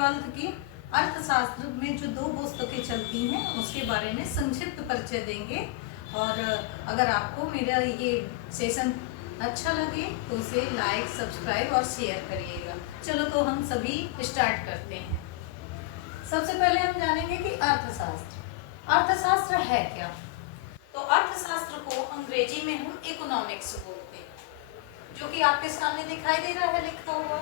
12th की अर्थशास्त्र में जो 2 पुस्तकें चलती हैं उसके बारे में संक्षिप्त परिचय देंगे। और अगर आपको मेरा ये सेशन अच्छा लगे तो उसे लाइक, सब्सक्राइब और शेयर करिएगा। चलो तो हम सभी स्टार्ट करते हैं। सबसे पहले हम जानेंगे कि अर्थशास्त्र है क्या। तो अर्थशास्त्र को अंग्रेजी में हम इकोनॉमिक्स बोलते हैं, जो कि आपके सामने दिखाई दे रहा है लिखा हुआ।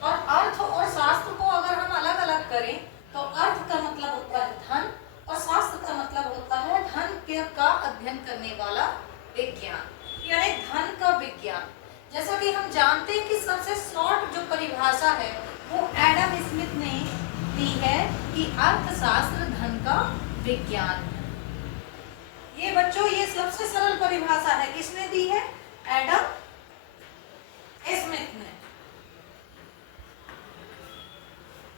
और अर्थ और शास्त्र को अगर हम अलग अलग करें तो अर्थ का मतलब होता है धन और शास्त्र का मतलब होता है धन का अध्ययन करने वाला विज्ञान, यानी धन का विज्ञान। जैसा कि हम जानते हैं कि सबसे शॉर्ट जो परिभाषा है वो एडम स्मिथ ने दी है कि अर्थशास्त्र धन का विज्ञान है। ये बच्चों ये सबसे सरल परिभाषा है, किसने दी है? एडम स्मिथ ने।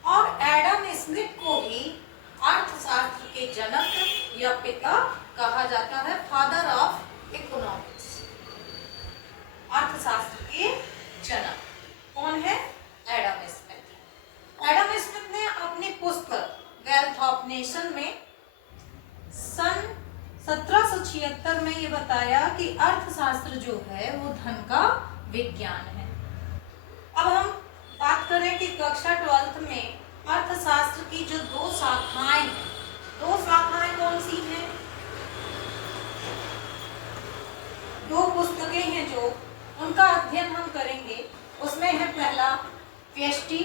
और एडम स्मिथ को ही अर्थशास्त्र के जनक या पिता कहा जाता है, फादर ऑफ इकोनॉमिक्स। अर्थशास्त्र के जनक कौन है? Adam Smith. एडम स्मिथ ने अपनी पुस्तक वेल्थ ऑफ नेशन में सन 1776 में ये बताया कि अर्थशास्त्र जो है वो धन का विज्ञान है। अब हम बात करें कि कक्षा 12th में अर्थशास्त्र की जो 2 शाखाएं हैं, 2 शाखाएं कौन सी हैं? 2 पुस्तकें हैं जो उनका अध्ययन हम करेंगे। उसमें है पहला व्यष्टि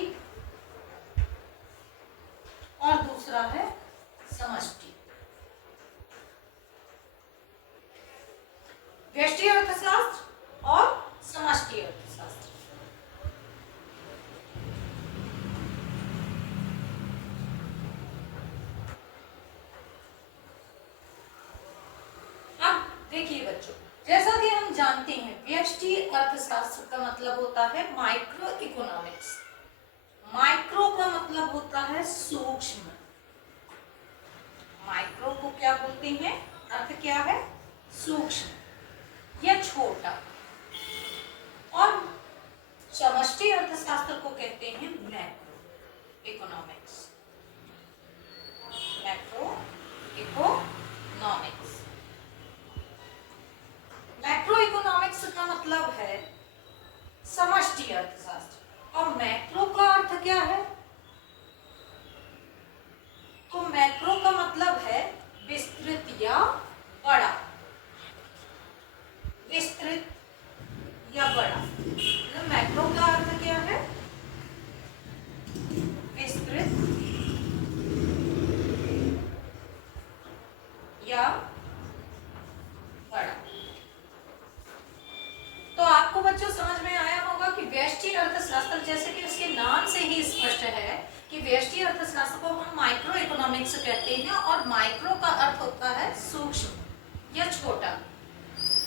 और दूसरा है समष्टि। व्यष्टि अर्थशास्त्र और समष्टि अर्थशास्त्र। अब देखिए बच्चों, जैसा कि हम जानते हैं व्यष्टि अर्थशास्त्र का मतलब होता है माइक्रो इकोनॉमिक्स। माइक्रो का मतलब होता है सूक्ष्म। माइक्रो को क्या बोलते हैं? अर्थ क्या है? सूक्ष्म या छोटा। और समष्टि अर्थशास्त्र को कहते हैं macro economics. Macro economics. Macro economics का मतलब है समष्टि अर्थशास्त्र। और मैक्रो का अर्थ क्या है? तो मैक्रो का मतलब है विस्तृत या बड़ा। विस्तृत या बड़ा। तो मैक्रो का अर्थ क्या है? विस्तृत या बड़ा। तो आपको बच्चों समझ में आया होगा कि व्यष्टि अर्थशास्त्र, जैसे कि उसके नाम से ही स्पष्ट है कि व्यष्टि अर्थशास्त्र को हम माइक्रो इकोनॉमिक्स कहते हैं। और माइक्रो का अर्थ होता है सूक्ष्म या छोटा।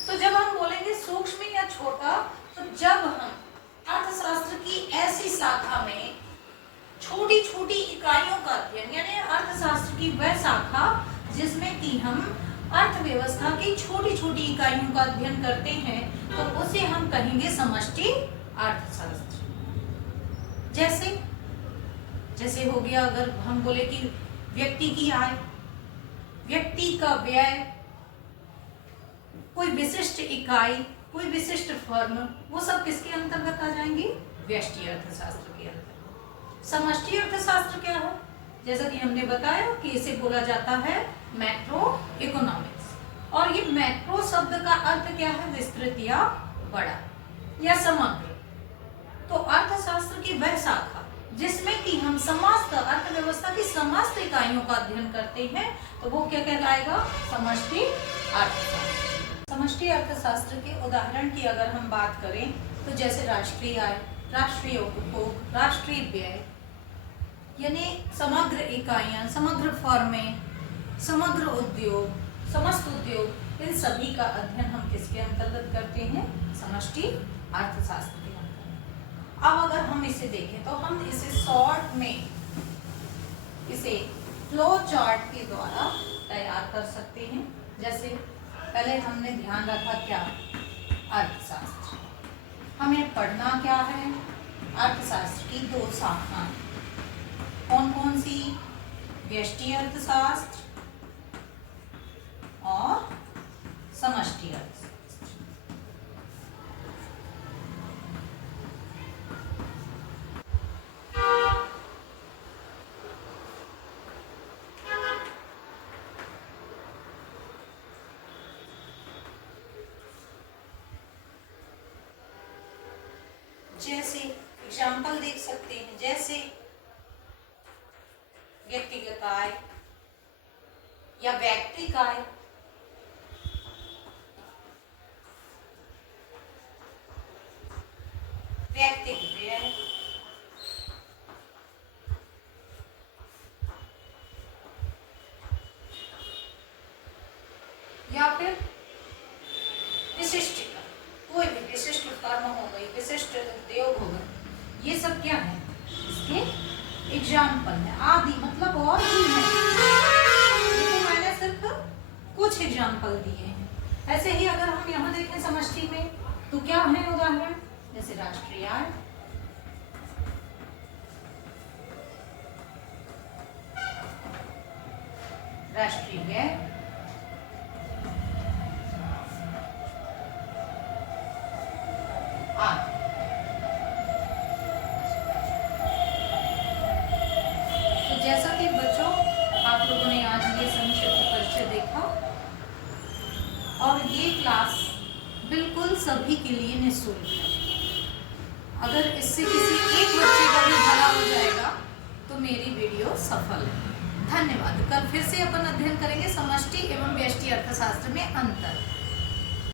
तो जब हम बोलेंगे सूक्ष्म या छोटा, तो जब हम अर्थशास्त्र की ऐसी शाखा में छोटी छोटी इकाइयों का अध्ययन, यानी अर्थशास्त्र की वह शाखा जिसमें कि हम अर्थव्यवस्था की छोटी छोटी इकाइयों का अध्ययन करते हैं, तो उसे हम कहेंगे समष्टि अर्थशास्त्र। जैसे हो गया, अगर हम बोले कि व्यक्ति की आय, व्यक्ति का व्यय, कोई विशिष्ट इकाई, कोई विशिष्ट फर्म, वो सब किसके अंतर्गत आ जाएंगी? व्यष्टि अर्थशास्त्र के अंतर्गत। समष्टि अर्थशास्त्र क्या है? जैसा कि हमने बताया कि इसे बोला जाता है मैक्रो इकोनॉमिक्स। और ये मैक्रो शब्द का अर्थ क्या है? विस्तृत या बड़ा या समग्र। तो अर्थशास्त्र की वह शाखा जिसमें कि हम समस्त अर्थव्यवस्था की समस्त इकाइयों का अध्ययन करते हैं, तो वो क्या कहलाएगा? समष्टि अर्थशास्त्र। समष्टि अर्थशास्त्र के उदाहरण की अगर हम बात करें तो जैसे राष्ट्रीय आय, राष्ट्रीय उपभोग, राष्ट्रीय व्यय, यानी समग्र इकाइयां, समग्र फर्में, समग्र उद्योग, समस्त उद्योग, इन सभी का अध्ययन हम किसके अंतर्गत करते हैं? समष्टि अर्थशास्त्र के अंतर्गत। अब अगर हम इसे देखें तो हम इसे शॉर्ट में इसे फ्लो चार्ट के द्वारा तैयार कर सकते हैं। जैसे पहले हमने ध्यान रखा क्या? अर्थशास्त्र। हमें पढ़ना क्या है? अर्थशास्त्र की 2 शाखाएं, व्यष्टि अर्थशास्त्र और समष्टि अर्थशास्त्र। जैसे एग्जाम्पल देख सकते हैं, जैसे व्यक्तिगत आय या वैयक्तिक आय, वैयक्तिक व्यय, या फिर विशिष्ट, कोई भी विशिष्ट कर्म हो गई, विशिष्ट उद्योग हो गए, ये सब क्या है, इसके एग्जाम्पल है। आदि मतलब और भी है, ये तो मैंने सिर्फ कुछ एग्जाम्पल दिए हैं। ऐसे ही अगर हम यहाँ देखें समष्टि में तो क्या है उदाहरण, जैसे राष्ट्रीय आय, राष्ट्रीय व्यय, तो जैसा कि बच्चों आप लोगों ने आज ये संक्षिप्त परिचय देखा, और ये क्लास बिल्कुल सभी के लिए निःशुल्क है। अगर इससे किसी एक बच्चे का भी भला हो जाएगा तो मेरी वीडियो सफल है। धन्यवाद। कल फिर से अपन अध्ययन करेंगे समष्टि एवं व्यष्टि अर्थशास्त्र में अंतर।